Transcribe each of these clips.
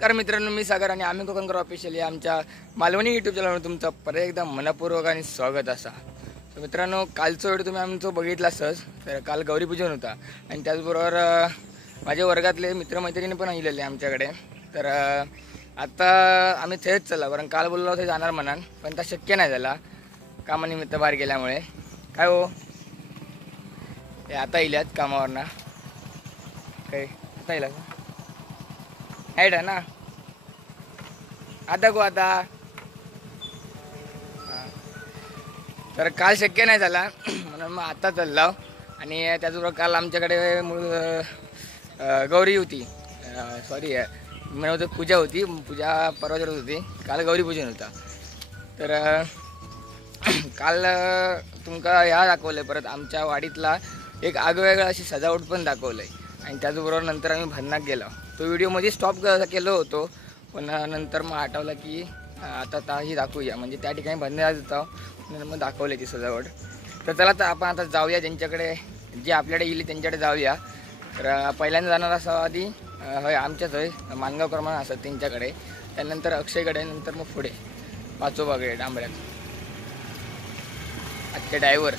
नमस्कार मित्रांनो, मी सागर आणि आम्ही कोकणकर ऑफिशियल या आमच्या मालवणी यूट्यूब चॅनलवर तुमचं परत एकदा मनपूर्वक आणि स्वागत असा. तर मित्रांनो, कालचा व्हिडिओ तुम्ही आमचं बघितला सहज. तर काल गौरीपूजन होता आणि त्याचबरोबर माझ्या वर्गातले मित्रमैत्रिणी पण आलेले आमच्याकडे. तर आता आम्ही थेट चालला, कारण काल बोललो होतो जाणार म्हणान, पण त्या शक्य नाही झाला कामानिमित्त बाहेर गेल्यामुळे. काय हो, हे आता येल्यात कामावरनं. काय आता येईल ॲड आहे ना, आता गो आता. तर काल शक्य नाही झाला म्हणून मग आता चाललो. आणि त्याचबरोबर काल आमच्याकडे गौरी होती, सॉरी म्हणत पूजा होती. पूजा परवा दिवस होती, काल गौरीपूजन होता. तर काल तुमका ह्या दाखवलं परत आमच्या वाडीतला एक आगवेगळा अशी सजावट पण दाखवलं आहे. आणि त्याचबरोबर नंतर आम्ही भन्नाक गेलो. तो व्हिडिओमध्ये स्टॉप केलो होतो, पण नंतर मग आठवलं की आता ही दाखवूया, म्हणजे त्या ठिकाणी भन्नाक होता मग दाखवले ती सजावट. तर चला, तर आपण आता जाऊया ज्यांच्याकडे, जे आपल्याकडे येईल त्यांच्याकडे जाऊया. तर पहिल्यांदा जाणार असं आधी होय आमच्याच होय मानगावकर म्हणून असतात त्यांच्याकडे, त्यानंतर अक्षयकडे, नंतर मग पुढे पाचोबाकडे डांबऱ्यात आजचे ड्रायव्हर.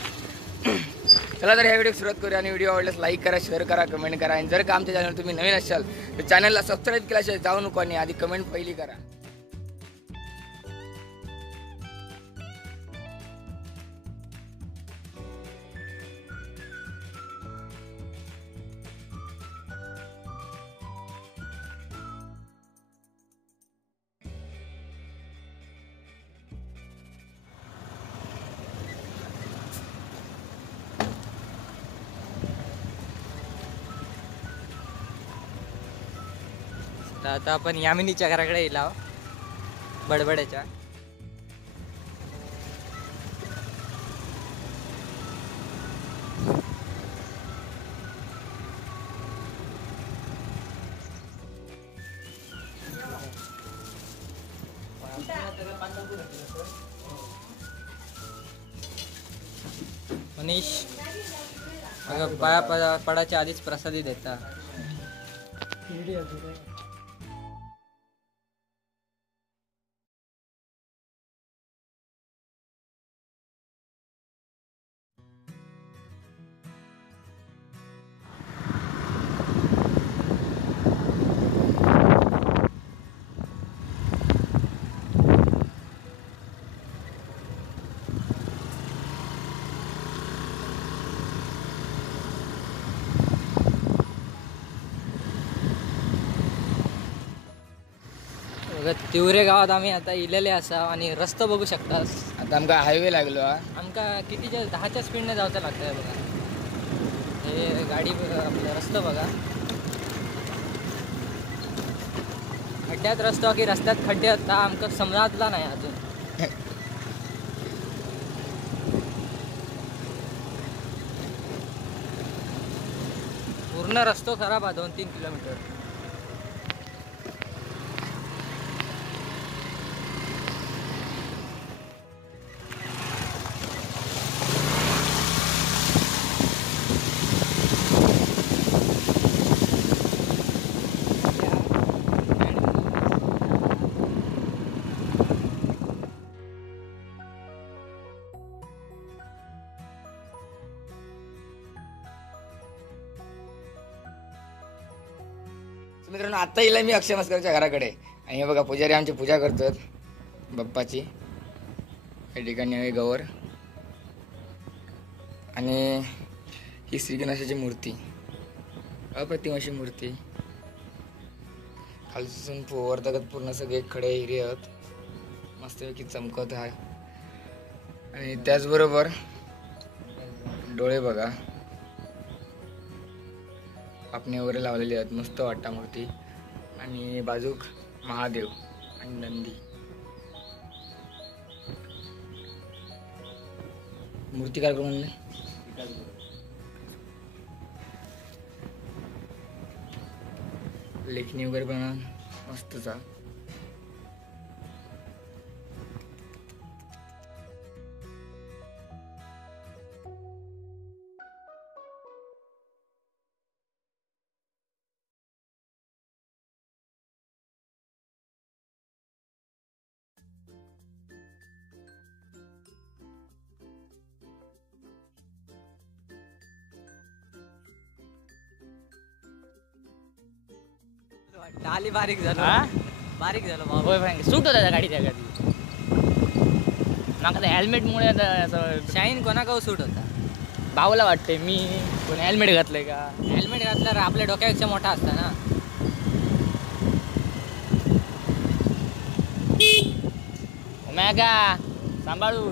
चला, तर ह्या व्हिडिओ सुरुवात करूया. आणि व्हिडिओ आवडल्यास लाईक करा, शेअर करा, कमेंट करा. आणि जर का आमच्या चॅनल तुम्ही नवीन असाल तर चॅनलला सबस्क्राईब केल्याशिवाय जाऊ नको आणि आधी कमेंट पहिली करा. तर आता आपण यामिनीच्या घराकडे येलो बडबड्याच्या. मनीष अगं पाया पडायच्या आधीच प्रसादी देता. तिवरे गावात आम्ही आता इलेले असा आणि रस्तो बघू शकता. आता आमका हायवे लागलो हा. आमका कितीच्या 10च्या स्पीडने जायचं लागतं बघा. हे गाडी आपलं रस्तो बघा. खड्ड्यात रस्तो की रस्त्यात खड्डे होता आमका समजला नाही अजून. पूर्ण रस्तो खराब आहे 2-3 किलोमीटर. मित्रांनो, आता येईल मी अक्षय मस्करच्या घराकडे. आणि हे बघा, पुजारी आमची पूजा करतात बाप्पाची. या ठिकाणी आहे गौर आणि ही श्रीगणेशाची मूर्ती, अप्रतिम अशी मूर्ती. खालसून वरतगत पूर्ण सगळे खडे हिरे आहेत, मस्तपैकी चमकत आहे. आणि त्याचबरोबर डोळे बघा पापणी वगैरे लावलेली आहेत, मस्त वाटता मूर्ती. आणि बाजूक महादेव आणि नंदी. मूर्ती काय करून लेखणी वगैरे पण मस्तचा. आली बारीक झालो हा बारीक झालो बाबा होय भाई सूट होता त्या गाडी त्या गाडी माका त्या हेल्मेटमुळे आता असं शाईन कोणाकाव सूट होता भावला वाटते मी कोण हेल्मेट घातलंय का हेल्मेट घातल्यावर आपल्या डोक्यापेक्षा मोठा असता ना मॅगा सांभाळू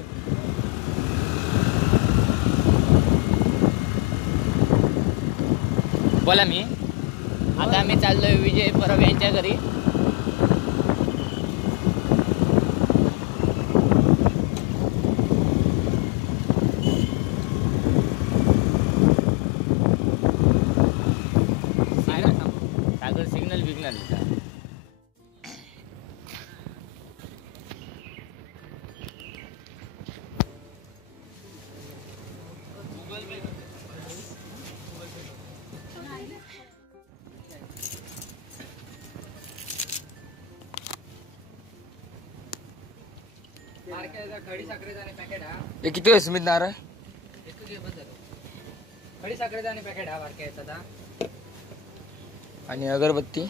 बोला मी आता मी चाललोय विजय परब यांच्या घरी सागर सिग्नल बिग्नल खडी साखरेचा आणि पॅकेट हा हे किती आहे सुमित नारळ खडी साखरेचा आणि पॅकेट हा बारक्याचा आता आणि अगरबत्ती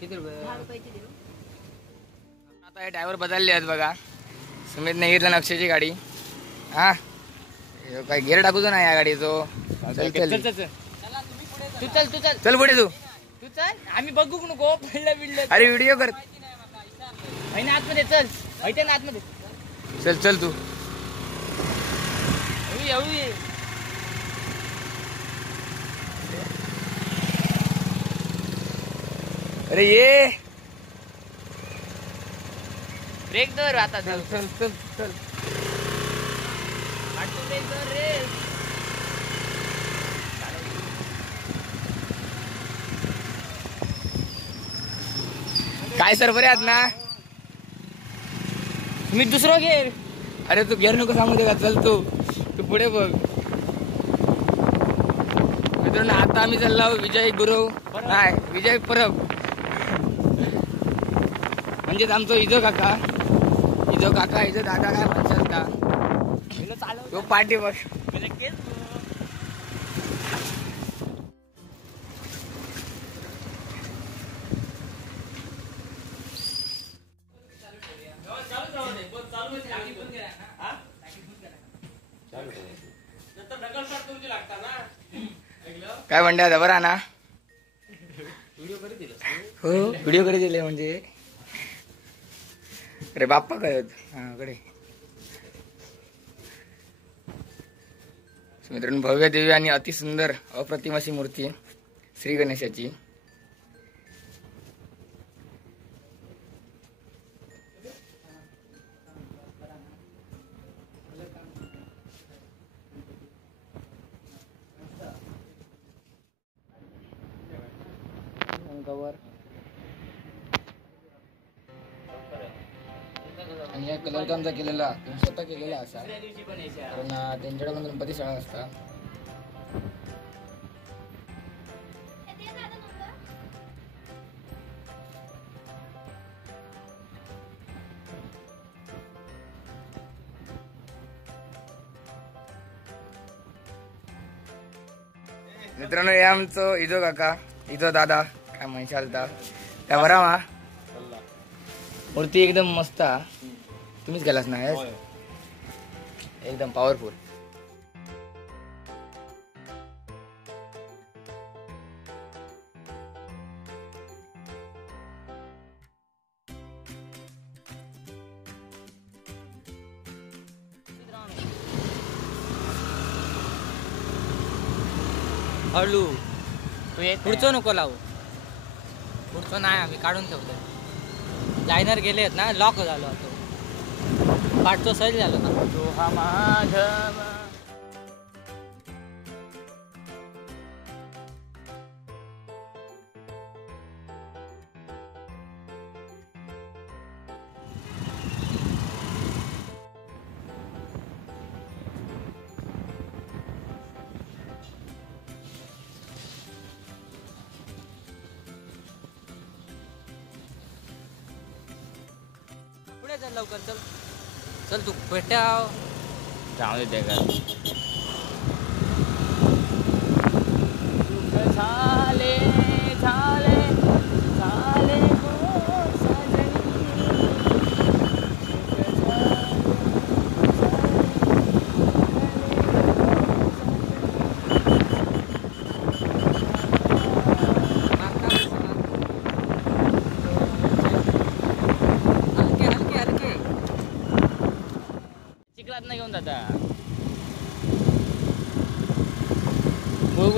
किती रुपये आता हे ड्रायव्हर बदलले आहेत बघा सुमितने घेतला नक्षाची गाडी हा ह्यो काय गेअर टाकूचो ना या गाडीचो चल चल चल चल तू चल तू चल चल पुढे तू तू चल आम्ही बघू नको पडलं बिडलं अरे व्हिडिओ कर आहे ना आतमध्ये चल आहे ना आतमध्ये चल चल तू येऊ ये अरे ये ब्रेक धर आता चल चल चल चल ब्रेक धर रे काय सर बरे आहात ना मी दुसरं घे अरे तू गेअर नको सांगू दे का चल तू पुढे बघ मित्रांनो आता आम्ही चाललो विजय गुरव नाही विजय परब म्हणजेच आमचं इजो काका इजो दादा काय म्हणशाल का तो पाठी बघ काय म्हणते बरा ना हो व्हिडिओ कडे दिले म्हणजे अरे बाप्पा काय हा कडे मित्रांनो भव्य देवी आणि अतिसुंदर अप्रतिम अशी मूर्ती श्री गणेशाची आणि या कलर कामचा केलेला त्यांनी स्वतः केलेला असा कारण त्यांच्याकडे पण गणपती शाळा असता मित्रांनो हे आमचं इजो काका इजो दादा काय म्हणशाल त्या बरा मा मूर्ती एकदम मस्त तुम्हीच गेलास ना एकदम पॉवरफुल हळू तू येत पुढचं नको लावू पुढचं नाही आम्ही काढून ठेवलं लायनर गेले आहेत ना लॉक झालो तो पाठचं सैल झालो ना तो हा माझा पुढे चल लवकर चल चल तू भेट्या जाऊ दे का सुख झाले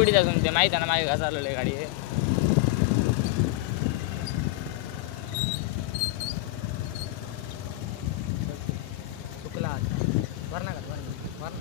स्पीडीत असून ते माहिती आहे ना माझ्या घसा आलेली गाडी आहे. चुकला वर ना वर ना.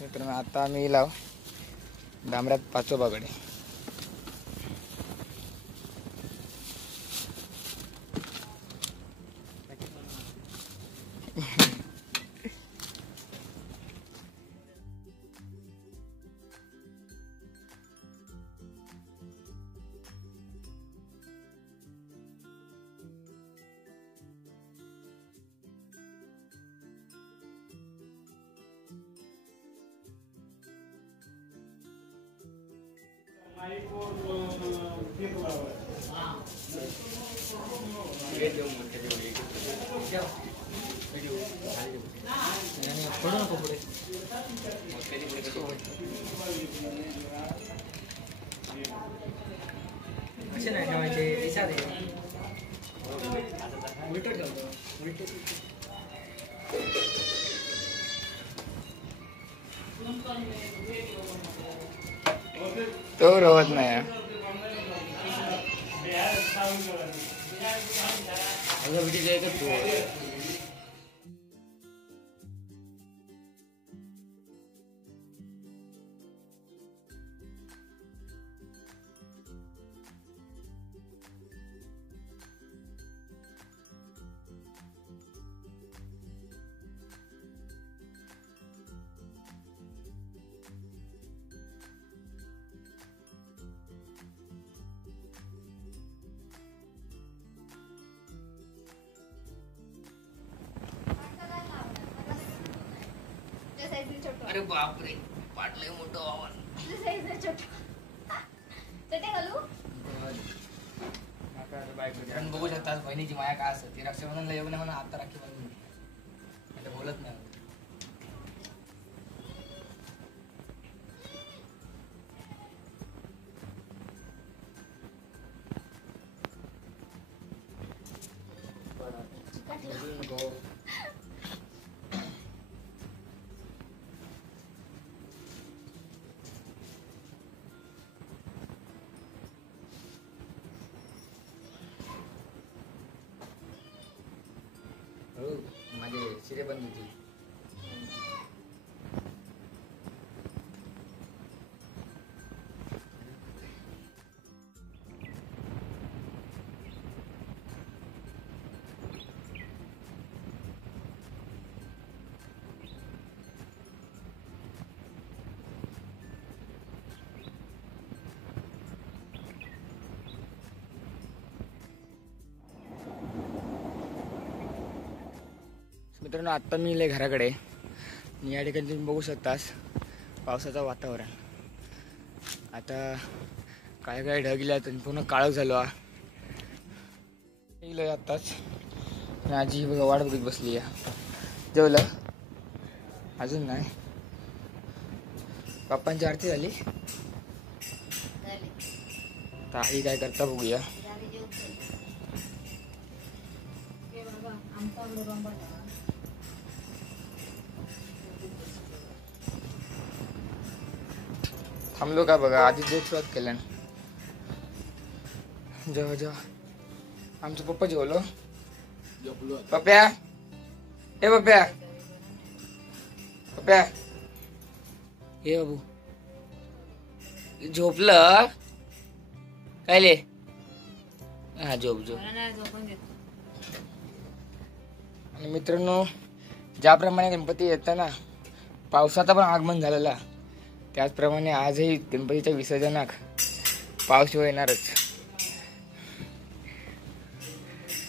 मित्रांनो आता आम्ही लाव डांबऱ्यात पाचोबाकडे. पडू नको पुढे. असे नाही ठेवायचे दिशा दे. उलट ठेवतो उलट. तो रोवत नाही. अरे बापरे पाटलंय मोठं आव्हान. कारण बघू शकता बहिणीची माया काय असते. ती रक्षाबंधनला येऊ नये म्हणून आता राखी बांधून बोलत नाही. माझे शिरे पण होती. मित्रांनो आत्ता मी इले घराकडे. या ठिकाणी तुम्ही बघू शकतास पावसाचं वातावरण. आता काय काय ढगल्या पूर्ण काळोख झालो. इलं आत्ताच आजी बघा वाट बघत बसली. जेवलं अजून नाही. पप्पांची आरती झाली. तर आई काय करता बघूया. थांबलो का बघा. आधी झोप सुरुवात केल्यान. जेव्हा जेव्हा आमचं पप्पा जेवलो. पप्प्या हे पप्प्या पप्प्या हे बाबू झोपलं काय ले. हा झोप झोप. आणि मित्रांनो ज्याप्रमाणे गणपती येतात ना पावसाचा पण आगमन झालेला त्याचप्रमाणे आजही गणपतीच्या विसर्जनाक पाऊस येणारच.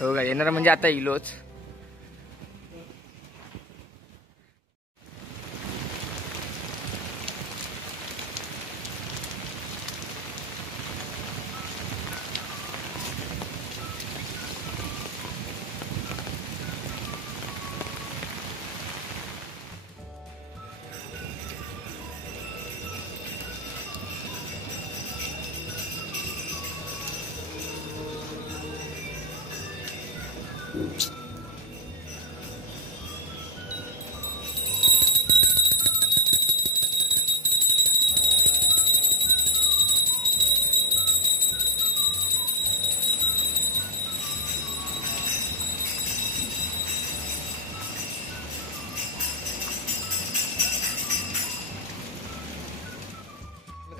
हो का येणार म्हणजे आता इलोच.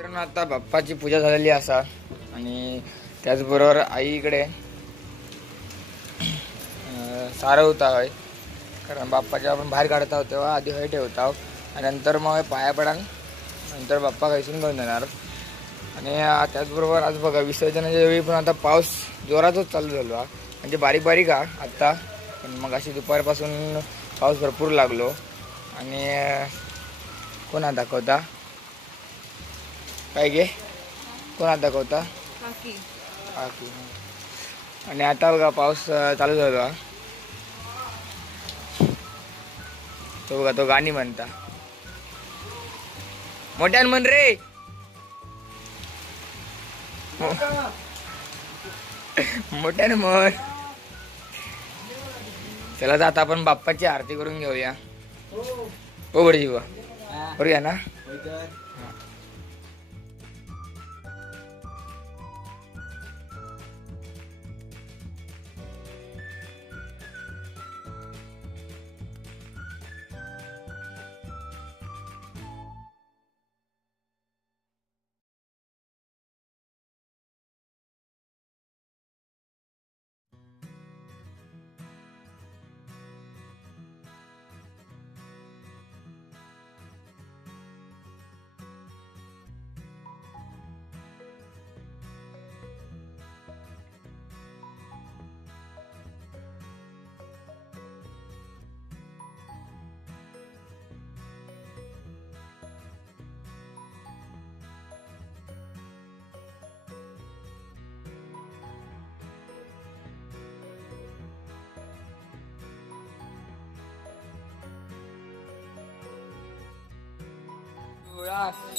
मित्रांनो आता बाप्पाची पूजा झालेली असा आणि त्याचबरोबर आईकडे सारवता होय, कारण बाप्पाच्या आपण बाहेर काढत आहोत तेव्हा आधी हय ठेवत आहोत आणि नंतर मग पाया पडान नंतर बाप्पा घासून घेऊन जाणार. आणि त्याचबरोबर आज बघा विसर्जनाच्या वेळी पण आता पाऊस जोरातच चालू झालो हा, म्हणजे बारीक बारीक हा आत्ता, पण मग अशी दुपारपासून पाऊस भरपूर लागलो. आणि कोण हात दाखवता काय गे, कोण हात दाखवता काकी. आणि आता बघा पाऊस चालू झालो हा, तो बघा तो गाणी म्हणता, मोठ्यान म्हण रे, मोठ्यान म्हण. चला तर आता आपण बाप्पाची आरती करून घेऊया. हो बरं जीवा करूया ना.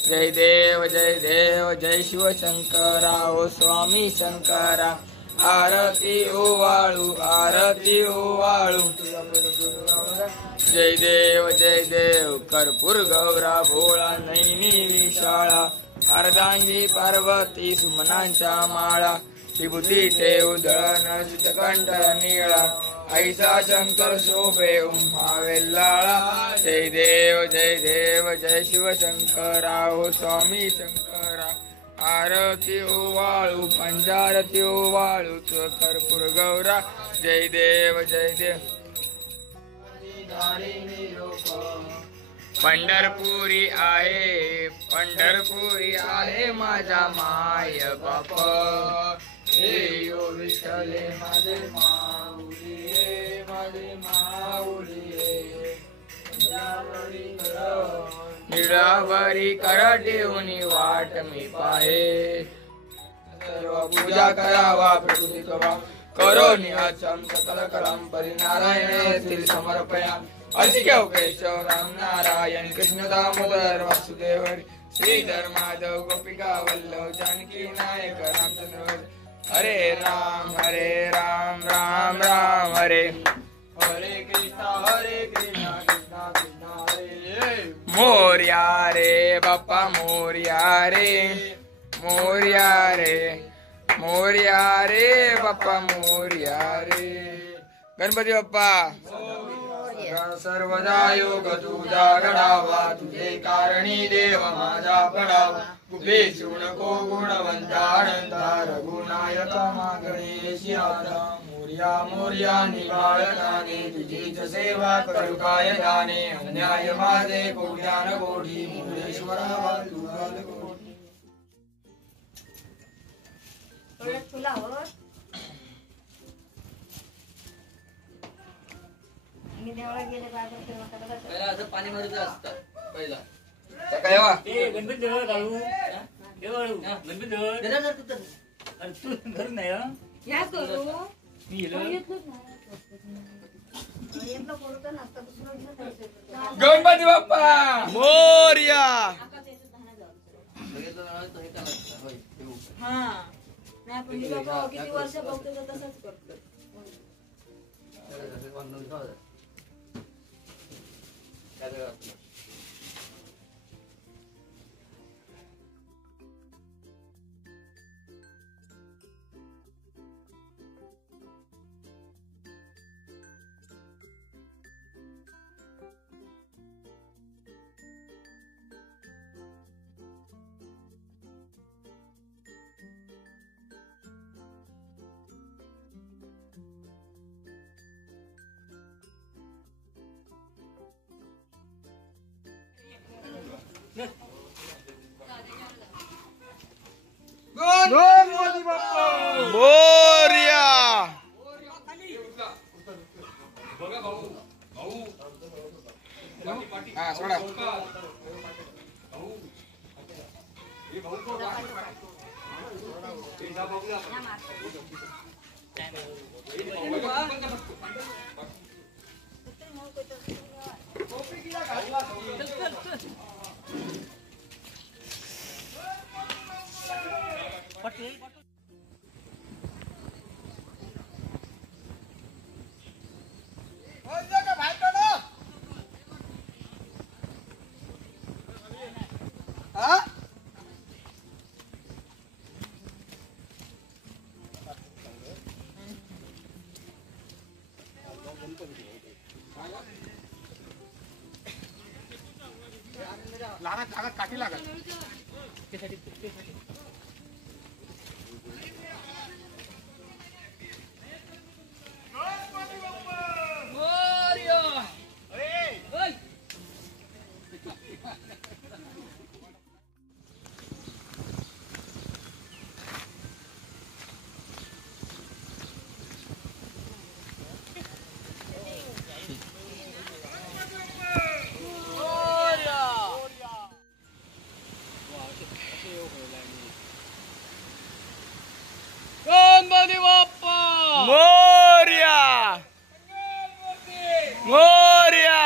जय देव जय शिवशंकरा ओ स्वामी शंकरा. आरती ओवाळू जय देव कर्पूर गौरा भोळा नैनी विशाळा. अर्धांगी पार्वती सुमनांच्या माळा. विभूती ते उधळण चितकंठ निळा. ऐसा शंकर शोभे उम्हा वेल्लाळा. जय देव जय शिवशंकरा ओ स्वामी शंकरा. आरती ओवाळू पंचारती ओवाळू कर्पूर गौरा. जय देव पंढरपुरी आहे माझा माय बाप. हे यो विठ्ठले माझे माऊली निळावरी कर ठेवून वाट मी पाहे. सर्व पूजा करावा प्रकृती कवा करो निहाचम सकल कलम परिनारायण समर्पया. अजिकेव केशव राम नारायण कृष्ण दामोदर वासुदेव श्रीधर माधव गोपिका वल्लभ जानकी नायक रामचंद्र. हरे राम राम राम हरे कृष्णा कृष्णा कृष्णा हरे. मोर्या रे बाप्पा मोर्या रे बाप्पा मोर्या रे. गणपती बाप्पा सर्वदा योग तुझा घडावा. तुझे कारणी देव माझा पडावा. कुठेशू नको गुणवंता अनंता रघुनायका गणेश यादा. मोर्या निवाळनाने तुझीच सेवा करू काय जाणे. अन्याय माझे कोट्यान कोटी मोरेश्वरा तुझा कोटी. पाणी मारायचं असतं पहिला. गणपती देवळ घालू गणपती देवळ नाही गणपती बाप्पा मोर्या. किती वर्ष बघतो तसंच करतो. मोरया. हा सोडा. लागत काठी लागत. गणपती बाप्पा मोरया. मोरया.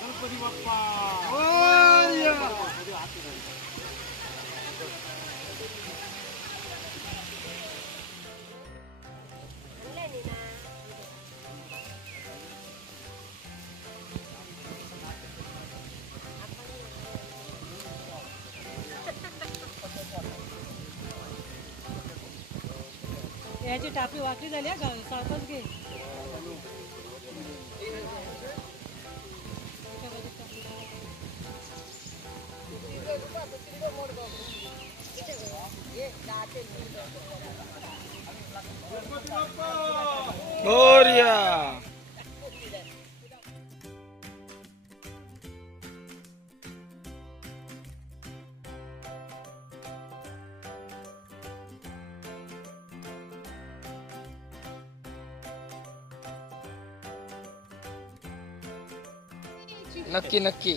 गणपती बाप्पा याची टापी वाकडी झाली का सावकाश घे. मोरया. नक्की नक्की.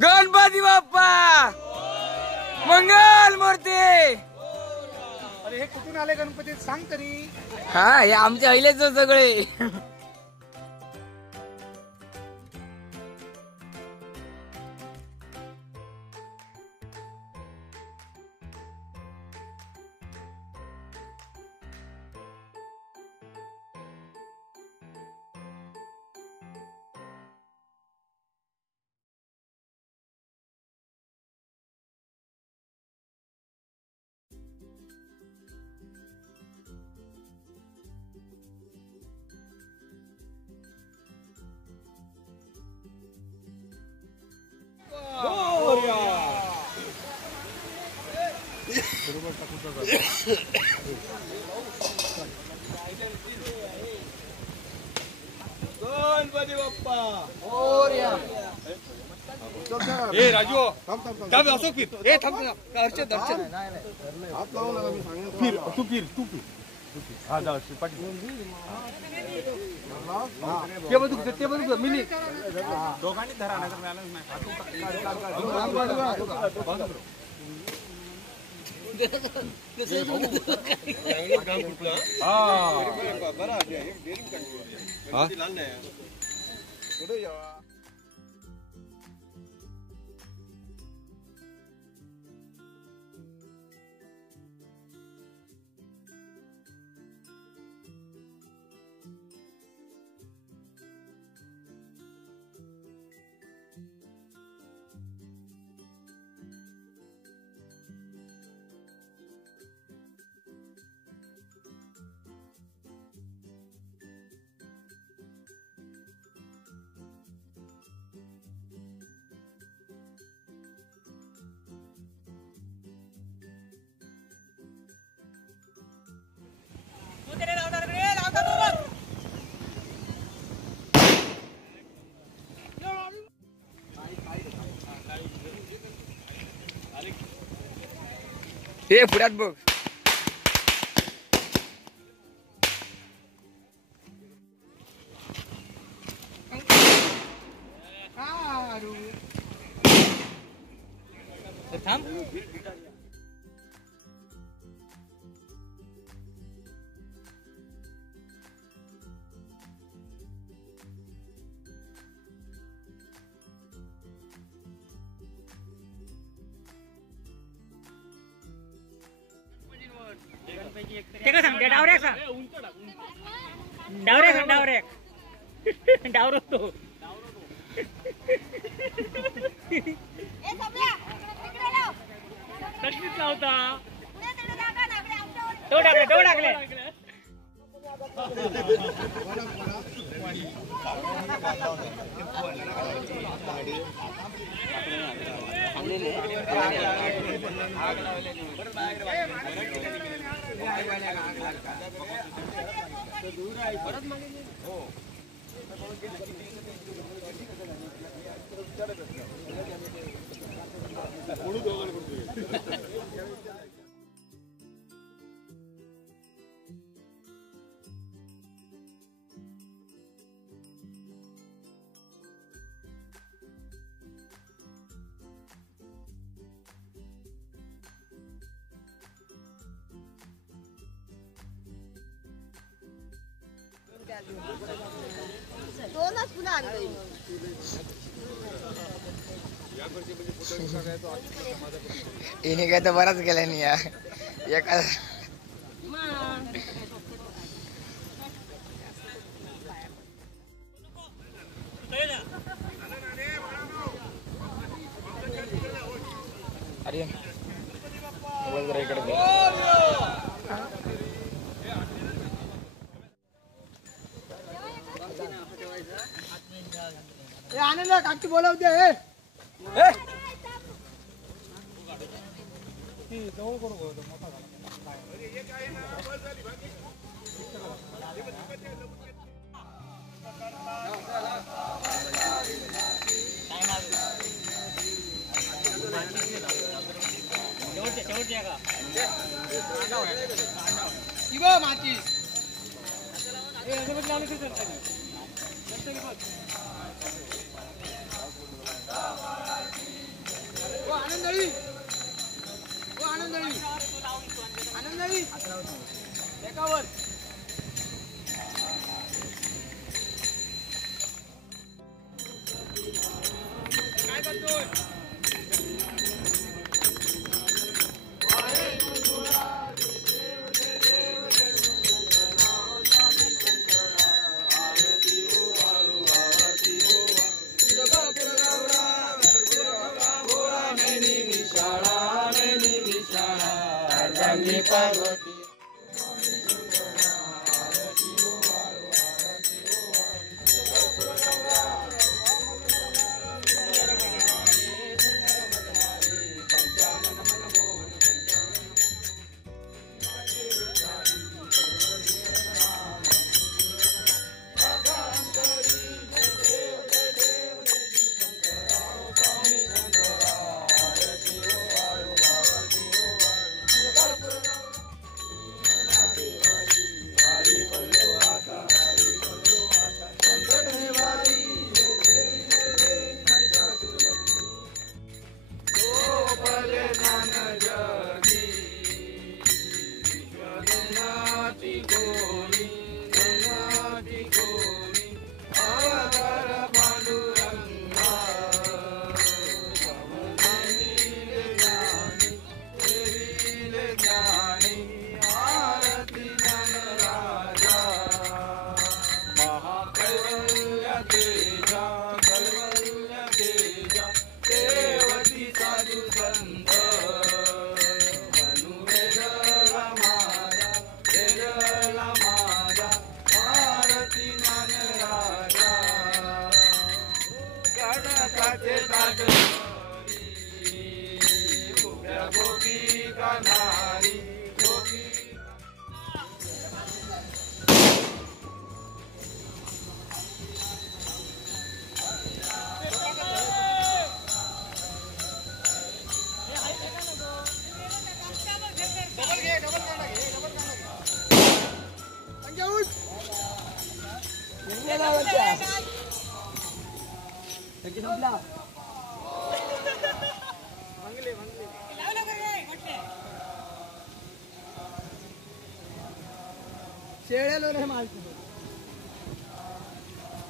गणपती बाप्पा मंगल मूर्ती. अरे हे कुठून आले गणपती सांग तरी. हा हे आमच्या अहिलेच सगळे. गणपती बाप्पा ए राजू थांब असं फिर. ए थांब अर्चद अर्चद. फिर तू फिर तू फिर हा जा पाठी ते बघू मिनी दोघांनी धरा नाही हा हे पुढ्यात बघ. थांब. ते काय सांगते डावऱ्या सांग डावऱ्या सांग डावऱ्या डावर तो कशीच लावता तो टाकले दोनच पुन्हा आणलं. हिने काय तर बराच गेला नाही या एका अरे मोबाईल जरा इकडे दे. आनंद काकी बोलावते पार्वती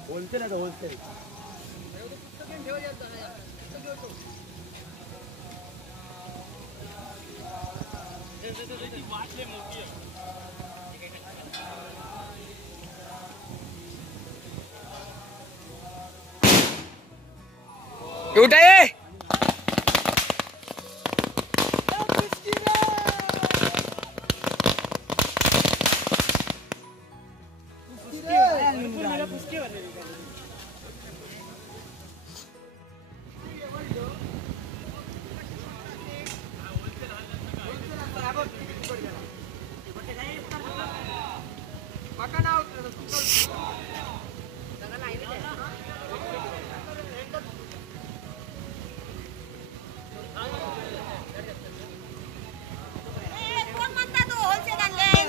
होलसेल आहे होलसेल. उठा ये. कोण म्हणता तू होलसेल आणले?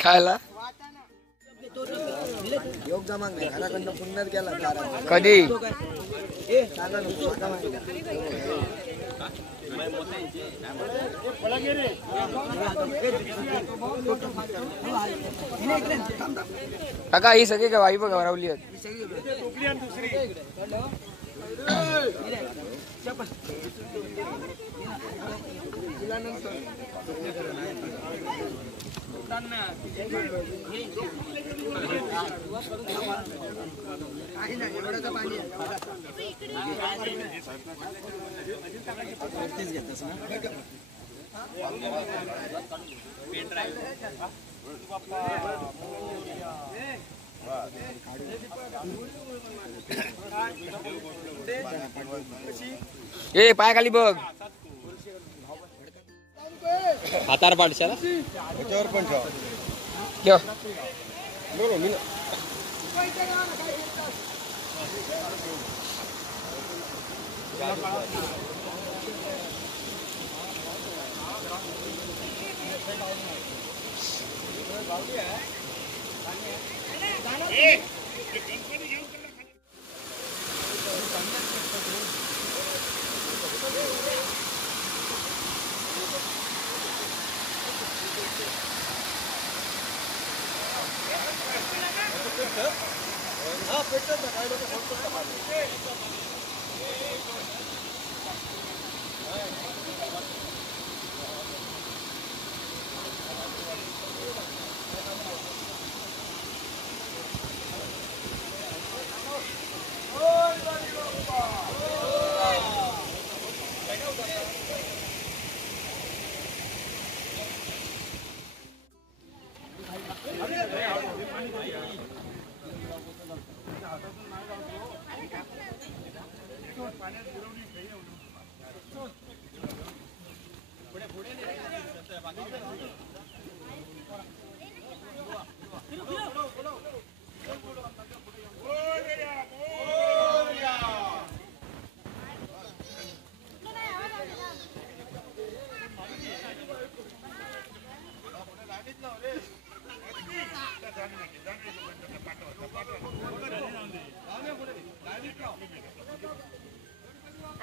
खायला योगदा माग नाही घराकडनं पुन्हा केला कधी सांगा नको सांगा माहिती काका ही सगळी का वाई बघा रावली आहेत. ए पाय खाली बघ. हातार पाडशाला त्याच्यावर पण ठेवा. ठेव.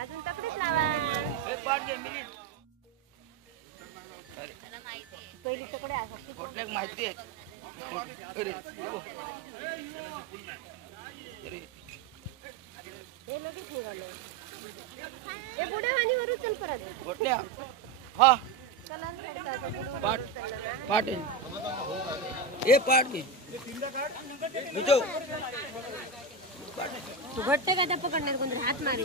अजून तकडेच लावा. पहिली तकडे असतात माहिती आहे हे लगेच निघालो. हे बुड्यावानी वरून चल परत. कुठल्या हा चला पाट पाट हे पाट घे विजो तू घट्ट काय त्या पकडणार कोणतरी हात मारी.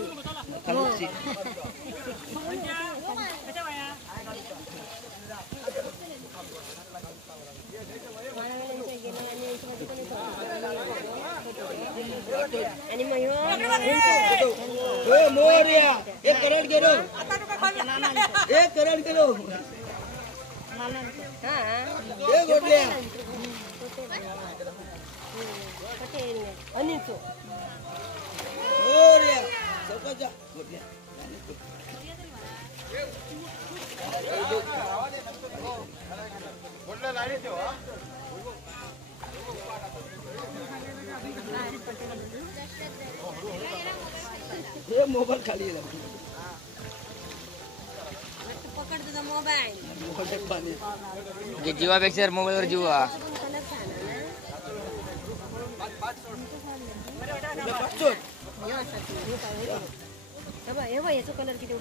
आणि मग मोर्या एक करोड गेलो एक करोड गेलो हे गोडल्या अनिलचो मोर्या चौकाच्या गोडल्या हे मोबाईल खाली गेला पकड तुझा मोबाईल. जीवापेक्षा मोबाईलवर जीव याचा कलर किती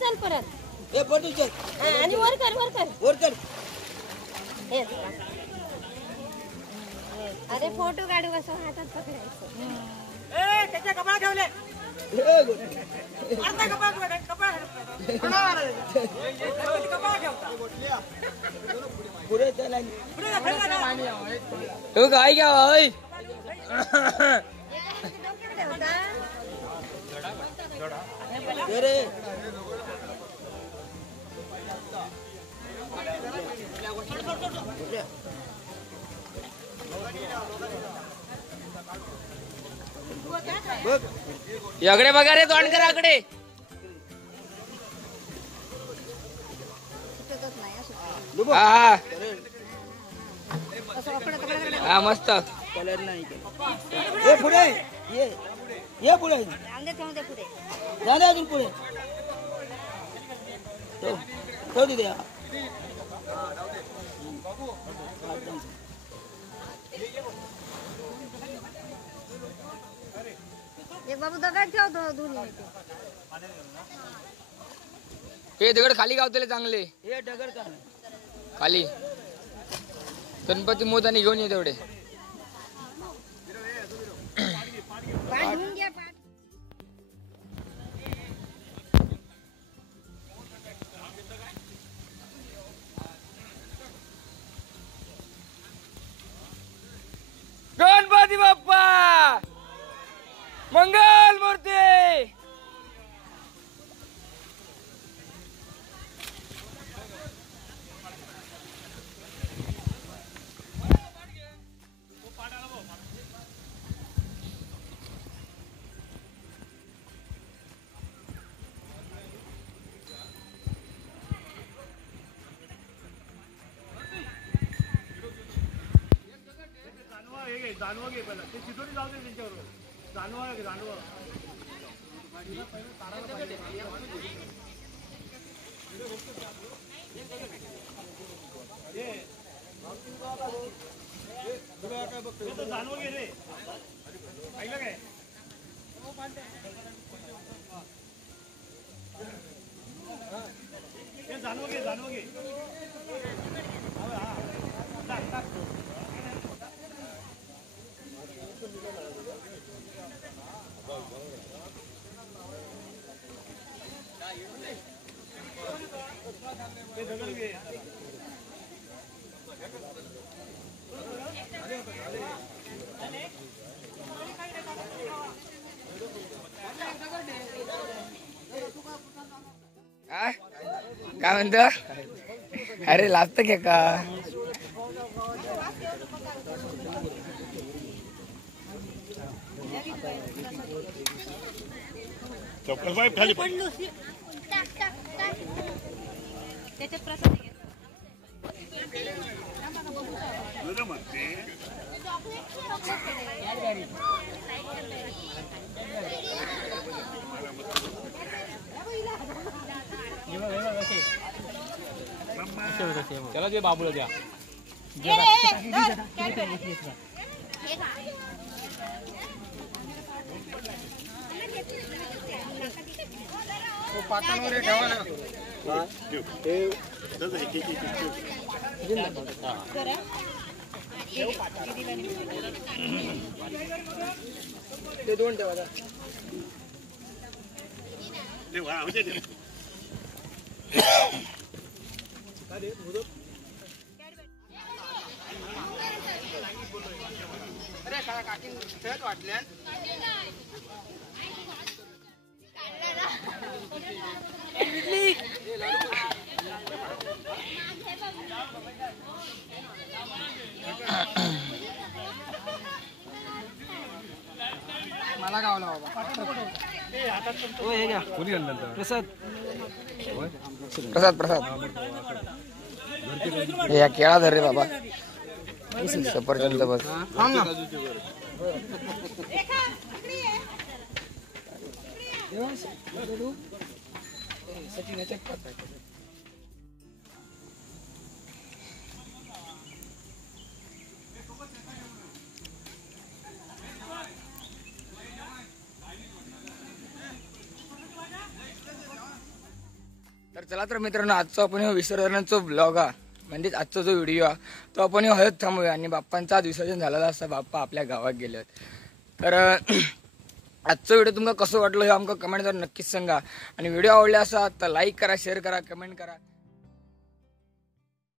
चल परत हे पटू चल आणि वर कर वर कर वर कर अरे फोटो काढू कसं हातात पकडायचं. त्याच्या कपडा ठेवले पुढे चला तू काय घ्या भाई रे याकडे बघा रे तोंड करा आकडे हा हा मस्त कलर नाही ये पुढे ये पुढे जा दे अजून पुढे तो दे द्या बाबू दगड ठेवतो दोन्ही हे दगड खाली गावतले चांगले हे दगड खाली गणपती मोदाने घेऊन ये तेवढे बांधून घ्या. गणपती बाप्पा मंगल मूर्ती जानवा घे पहिला ते चिठोरी जाऊ दे त्यांच्यावर जानवा घे जानवा जानवा घे रे ऐकलं काय जानवा घे जानवा घे काय म्हणतो अरे लागतं घे का चौकस साहेब खाली त्याच्यात प्रसाद त्याला जे बाबूला द्या ते दोन ठेवा जा. मला गावला बाबा. प्रसाद प्रसाद प्रसाद हे या केळा धर रे बाबा. सफरचंद बस. तर चला तर मित्रांनो, आजचा आपण विसर्जनाचा ब्लॉग हा म्हणजेच आजचा जो व्हिडिओ हा तो आपण हळद थांबूया. आणि बाप्पांचा आज विसर्जन झालेला असता, बाप्पा आपल्या गावात गेले. तर आजचा व्हिडिओ तुमका कसं वाटलं हे आमका कमेंट करून नक्कीच सांगा. आणि व्हिडिओ आवडला असा तर लाईक करा, शेअर करा, कमेंट करा.